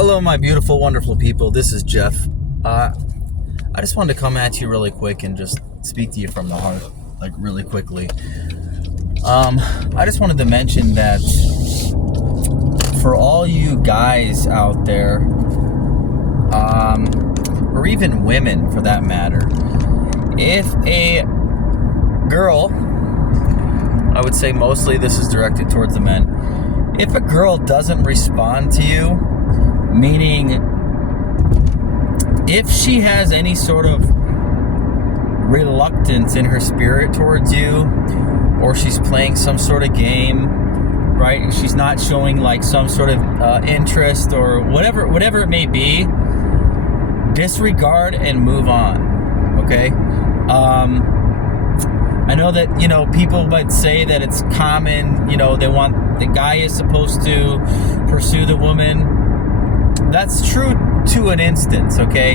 Hello, my beautiful, wonderful people. This is Jeff. I just wanted to come at you really quick and just speak to you from the heart, like really quickly. I just wanted to mention that for all you guys out there, or even women for that matter, if a girl, I would say mostly this is directed towards the men, if a girl doesn't respond to you, meaning if she has any sort of reluctance in her spirit towards you, or she's playing some sort of game, right? She's not showing like some sort of interest or whatever it may be, disregard and move on, okay? I know that, people might say that it's common, the guy is supposed to pursue the woman. That's true to an instance, okay?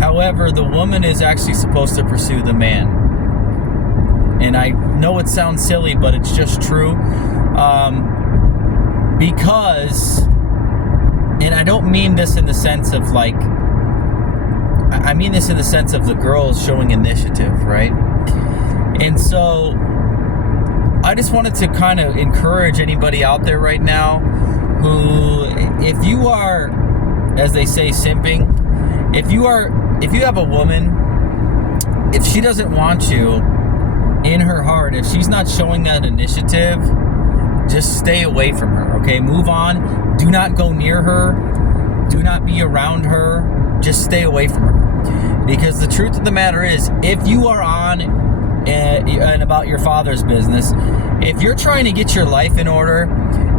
However, the woman is actually supposed to pursue the man. And I know it sounds silly, but it's just true. Because, and I don't mean this in the sense of like, I mean this in the sense of the girls showing initiative, right? And so, I just wanted to kind of encourage anybody out there right now who, if you are, as they say, simping, if you have a woman, if she doesn't want you in her heart, if she's not showing that initiative, just stay away from her, okay? Move on. Do not go near her. Do not be around her. Just stay away from her. Because the truth of the matter is, if you are on and about your father's business, if you're trying to get your life in order,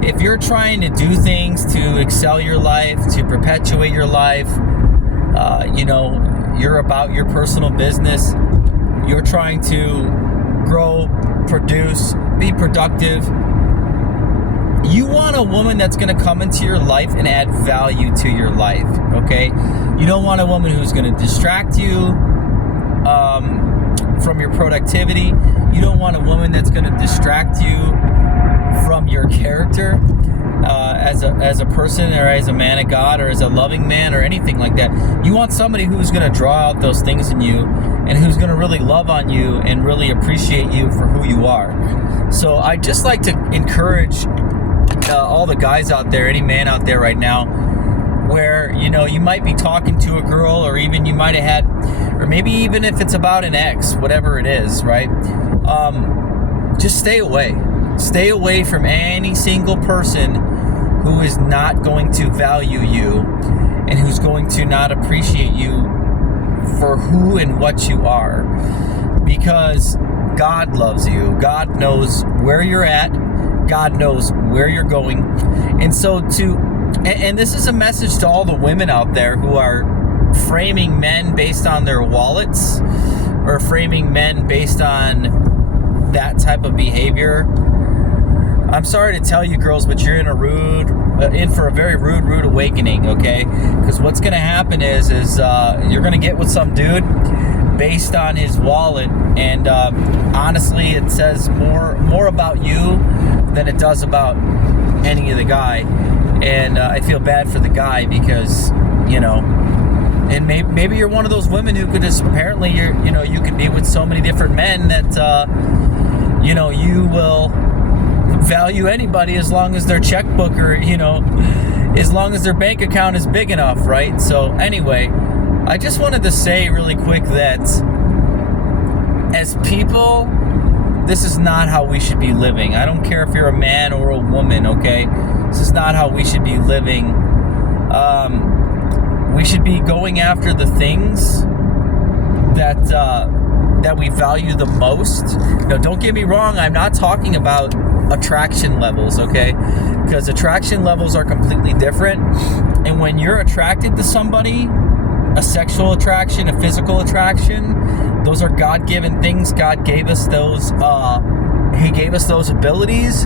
if you're trying to do things to excel your life, to perpetuate your life, you're about your personal business, you're trying to grow, produce, be productive, you want a woman that's going to come into your life and add value to your life, okay? You don't want a woman who's going to distract you from your productivity. You don't want a woman that's going to distract you from your character as a person, or as a man of God, or as a loving man, or anything like that. You want somebody who's going to draw out those things in you, and who's going to really love on you and really appreciate you for who you are. So I just like to encourage all the guys out there, any man out there right now, where you might be talking to a girl, or even you might have had, or maybe even if it's about an ex, whatever it is, right? Just stay away from any single person who is not going to value you and who's going to not appreciate you for who and what you are, because God loves you. God knows where you're at. God knows where you're going. And so and this is a message to all the women out there who are framing men based on their wallets, or framing men based on that type of behavior. I'm sorry to tell you, girls, but you're in for a very rude awakening, okay? Because what's going to happen is you're going to get with some dude based on his wallet, and honestly, it says more about you than it does about any of the guy. And I feel bad for the guy, because and maybe you're one of those women who could just, apparently you could be with so many different men that you will value anybody as long as their checkbook, or as long as their bank account is big enough, right? So anyway, I just wanted to say really quick that as people, this is not how we should be living. I don't care if you're a man or a woman, okay? This is not how we should be living. We should be going after the things that we value the most. Now, don't get me wrong, I'm not talking about attraction levels, okay? Because attraction levels are completely different. And when you're attracted to somebody, a sexual attraction, a physical attraction, those are God-given things. God gave us those. He gave us those abilities,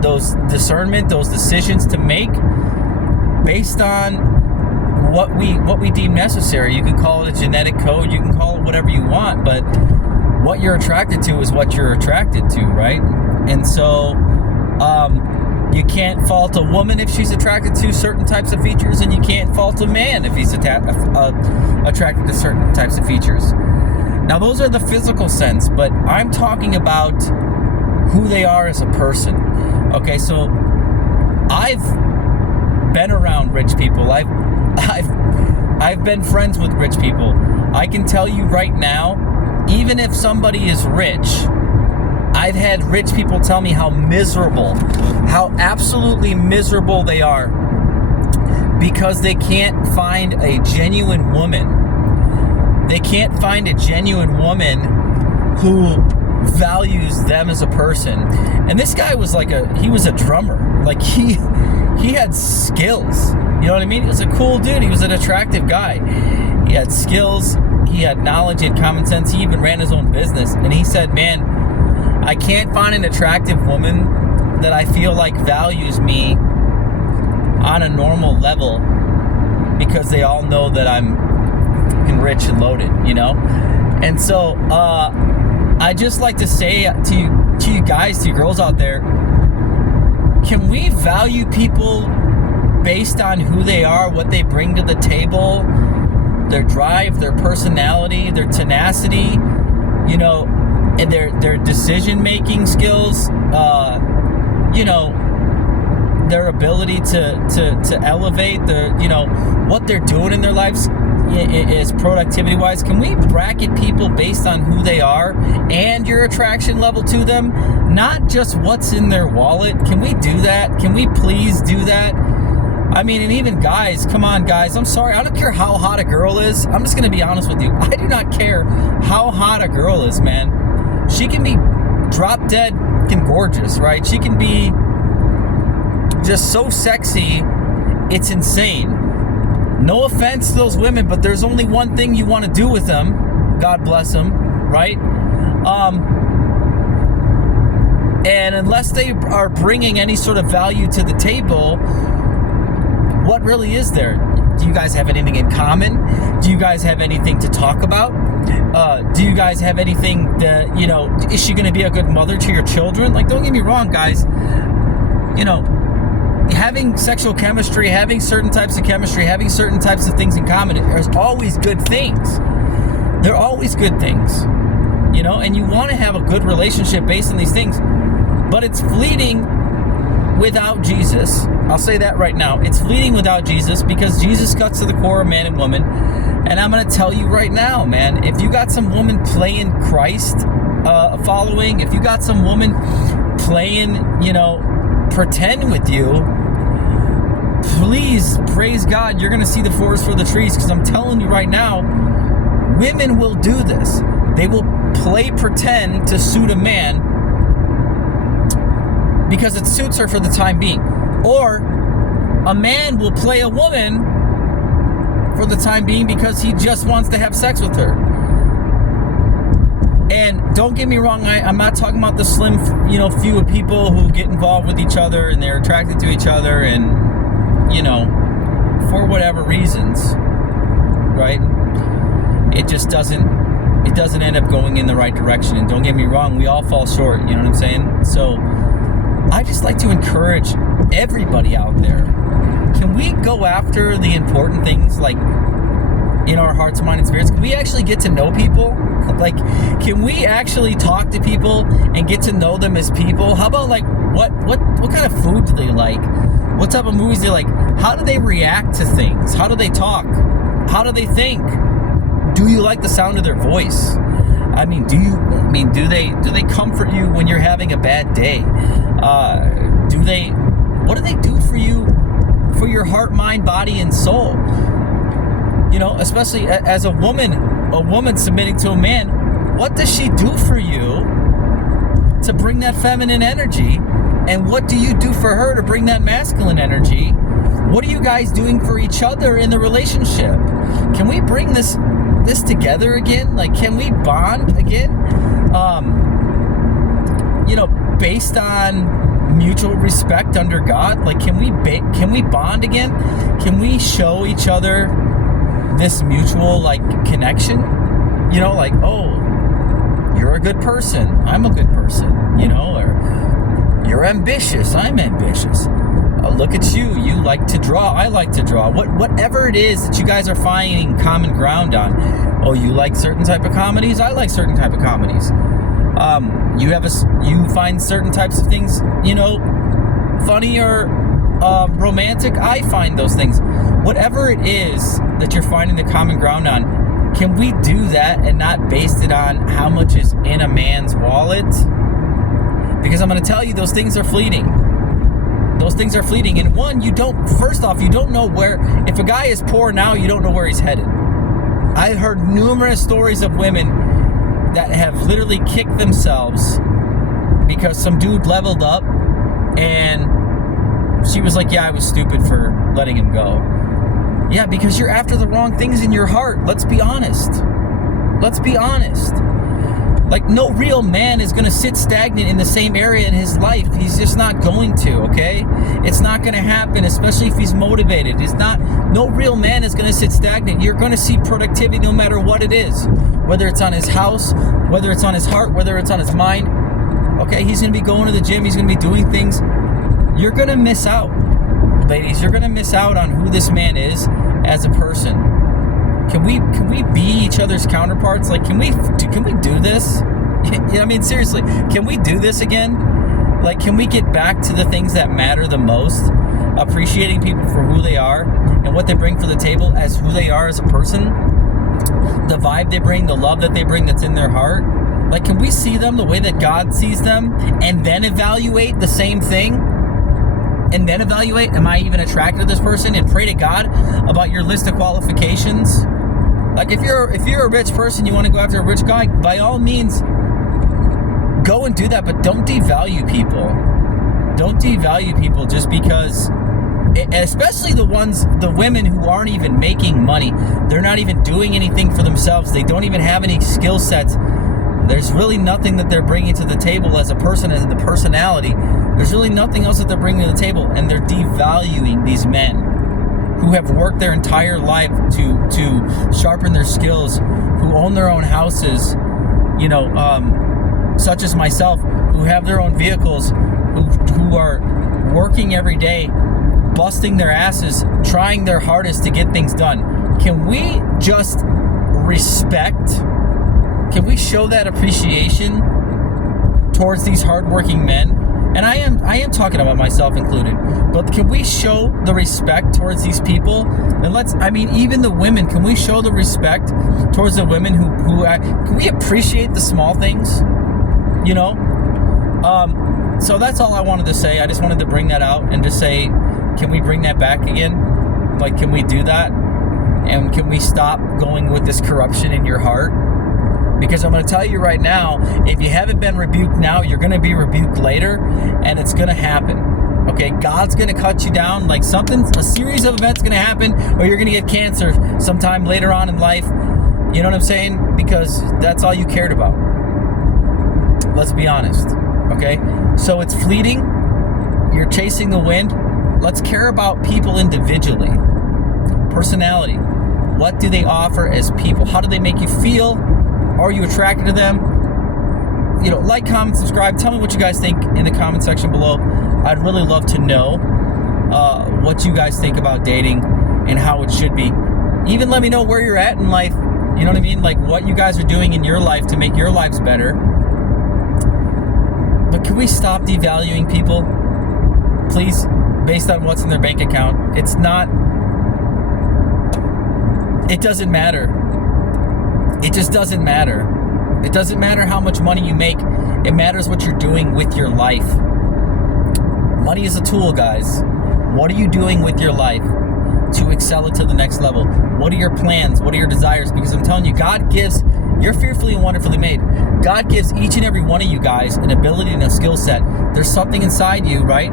those discernment, those decisions to make based on what we deem necessary. You can call it a genetic code, you can call it whatever you want, but what you're attracted to is what you're attracted to, right? And so You can't fault a woman if she's attracted to certain types of features, and you can't fault a man if he's attracted to certain types of features. Now, those are the physical sense, but I'm talking about who they are as a person. Okay, so I've been around rich people. I've been friends with rich people. I can tell you right now, even if somebody is rich, I've had rich people tell me how miserable, how absolutely miserable they are because they can't find a genuine woman. They can't find a genuine woman who values them as a person. And this guy was he was a drummer. Like he had skills. You know what I mean? He was a cool dude. He was an attractive guy. He had skills. He had knowledge. He had common sense. He even ran his own business. And he said, man, I can't find an attractive woman that I feel like values me on a normal level because they all know that I'm rich and loaded, you know? And so I just like to say to you guys, to you girls out there, can we value people based on who they are, what they bring to the table, their drive, their personality, their tenacity, you know, and their decision-making skills, you know, their ability to elevate the, you know, what they're doing in their lives is productivity-wise. Can we bracket people based on who they are and your attraction level to them, not just what's in their wallet? Can we do that? Can we please do that? I mean, and even guys, come on guys, I'm sorry, I don't care how hot a girl is. I'm just gonna be honest with you. I do not care how hot a girl is, man. She can be drop dead fucking gorgeous, right? She can be just so sexy, it's insane. No offense to those women, but there's only one thing you want to do with them. God bless them, right? And unless they are bringing any sort of value to the table, what really is there? Do you guys have anything in common? Do you guys have anything to talk about? Do you guys have anything that, you know, is she going to be a good mother to your children? Like, don't get me wrong, guys. You know, having sexual chemistry, having certain types of chemistry, having certain types of things in common, there's always good things. They're always good things, you know, and you want to have a good relationship based on these things, but it's fleeting without Jesus. I'll say that right now. It's fleeting without Jesus, because Jesus cuts to the core of man and woman. And I'm going to tell you right now, man, if you got some woman playing Christ following, if you got some woman playing, you know, pretend with you, please, praise God, you're going to see the forest for the trees, because I'm telling you right now, women will do this. They will play pretend to suit a man because it suits her for the time being. Or a man will play a woman for the time being because he just wants to have sex with her. And don't get me wrong, I'm not talking about the slim, you know, few of people who get involved with each other and they're attracted to each other and, you know, for whatever reasons, right? It just doesn't end up going in the right direction. And don't get me wrong, we all fall short, you know what I'm saying? So I just like to encourage everybody out there. Can we go after the important things, like in our hearts, mind, and spirits? Can we actually get to know people? Like, can we actually talk to people and get to know them as people? How about, like, what kind of food do they like? What type of movies do they like? How do they react to things? How do they talk? How do they think? Do you like the sound of their voice? I mean, do they comfort you when you're having a bad day? What do they do for you, for your heart, mind, body, and soul? You know, especially as a woman submitting to a man, what does she do for you to bring that feminine energy? And what do you do for her to bring that masculine energy? What are you guys doing for each other in the relationship? Can we bring this together again? Like, can we bond again? You know, based on mutual respect under God. Like, can we bond again? Can we show each other this mutual, like, connection? You know, like, oh, you're a good person, I'm a good person, you know, or You're ambitious. I'm ambitious. Look at you. You like to draw. I like to draw. Whatever it is that you guys are finding common ground on. Oh, you like certain type of comedies. I like certain type of comedies. You find certain types of things, funny or romantic. I find those things. Whatever it is that you're finding the common ground on, can we do that and not base it on how much is in a man's wallet? Because I'm going to tell you, those things are fleeting. Those things are fleeting. And one, first off, you don't know where, if a guy is poor now, you don't know where he's headed. I've heard numerous stories of women that have literally kicked themselves because some dude leveled up and she was like, yeah, I was stupid for letting him go. Yeah, because you're after the wrong things in your heart. Let's be honest. Like, no real man is going to sit stagnant in the same area in his life. He's just not going to, okay? It's not going to happen, especially if he's motivated. No real man is going to sit stagnant. You're going to see productivity no matter what it is. Whether it's on his house, whether it's on his heart, whether it's on his mind. Okay, he's going to be going to the gym. He's going to be doing things. You're going to miss out, ladies. You're going to miss out on who this man is as a person. Can we be each other's counterparts? Like, can we do this? I mean, seriously, can we do this again? Like, can we get back to the things that matter the most? Appreciating people for who they are and what they bring for the table as who they are as a person. The vibe they bring, the love that they bring that's in their heart. Like, can we see them the way that God sees them and then evaluate the same thing? And then evaluate, am I even attracted to this person? And pray to God about your list of qualifications. Like, if you're a rich person, you want to go after a rich guy, by all means, go and do that, but don't devalue people. Don't devalue people just because, especially the women who aren't even making money. They're not even doing anything for themselves. They don't even have any skill sets. There's really nothing that they're bringing to the table as a person and the personality. There's really nothing else that they're bringing to the table, and they're devaluing these men who have worked their entire life to sharpen their skills, who own their own houses, such as myself, who have their own vehicles, who are working every day, busting their asses, trying their hardest to get things done. Can we just respect? Can we show that appreciation towards these hardworking men? And I am talking about myself included, but can we show the respect towards these people? And even the women, can we show the respect towards the women who can we appreciate the small things? So that's all I wanted to say. I just wanted to bring that out and just say, can we bring that back again? Like, can we do that? And can we stop going with this corruption in your heart? Because I'm going to tell you right now, if you haven't been rebuked now, you're going to be rebuked later, and it's going to happen. Okay, God's going to cut you down, like a series of events going to happen, or you're going to get cancer sometime later on in life. You know what I'm saying? Because that's all you cared about. Let's be honest. Okay, so it's fleeting. You're chasing the wind. Let's care about people individually. Personality. What do they offer as people? How do they make you feel? Are you attracted to them? Like, comment, subscribe. Tell me what you guys think in the comment section below. I'd really love to know what you guys think about dating and how it should be. Even let me know where you're at in life. You know what I mean? Like, what you guys are doing in your life to make your lives better. But can we stop devaluing people? Please, based on what's in their bank account. It doesn't matter. It just doesn't matter. It doesn't matter how much money you make. It matters what you're doing with your life. Money is a tool, guys. What are you doing with your life to excel it to the next level? What are your plans? What are your desires? Because I'm telling you, God gives, you're fearfully and wonderfully made. God gives each and every one of you guys an ability and a skill set. There's something inside you, right?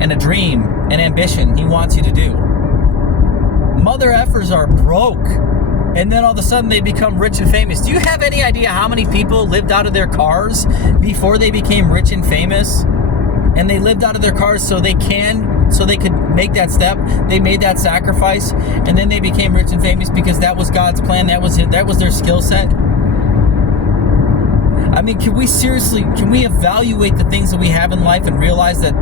And a dream, an ambition He wants you to do. Mother effers are broke. And then all of a sudden they become rich and famous. Do you have any idea how many people lived out of their cars before they became rich and famous? And they lived out of their cars so they could make that step. They made that sacrifice, and then they became rich and famous because that was God's plan. That was their skill set. I mean, can we evaluate the things that we have in life and realize that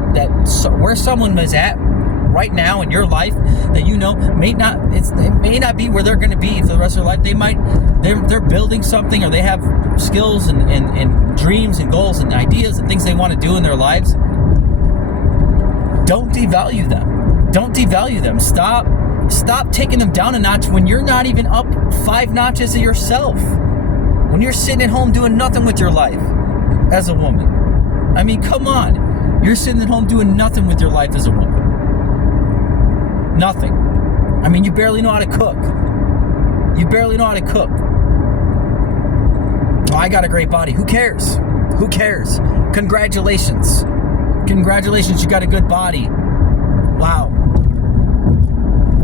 where someone is at right now in your life, that it may not be where they're going to be for the rest of their life. They're building something, or they have skills and dreams and goals and ideas and things they want to do in their lives. Don't devalue them. Stop taking them down a notch when you're not even up 5 notches of yourself. When you're sitting at home doing nothing with your life as a woman. I mean, come on. You're sitting at home doing nothing with your life as a woman. Nothing. I mean, you barely know how to cook. Oh, I got a great body. Who cares? Congratulations, you got a good body. Wow.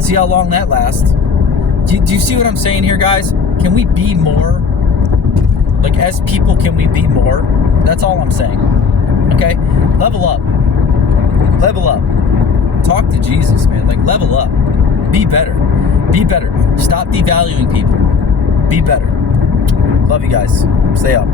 See how long that lasts. Do you see what I'm saying here, guys? Can we be more? Like, as people, can we be more? That's all I'm saying. Okay? Level up. Talk to Jesus, man. Like, level up. Be better. Stop devaluing people. Be better. Love you guys. Stay up.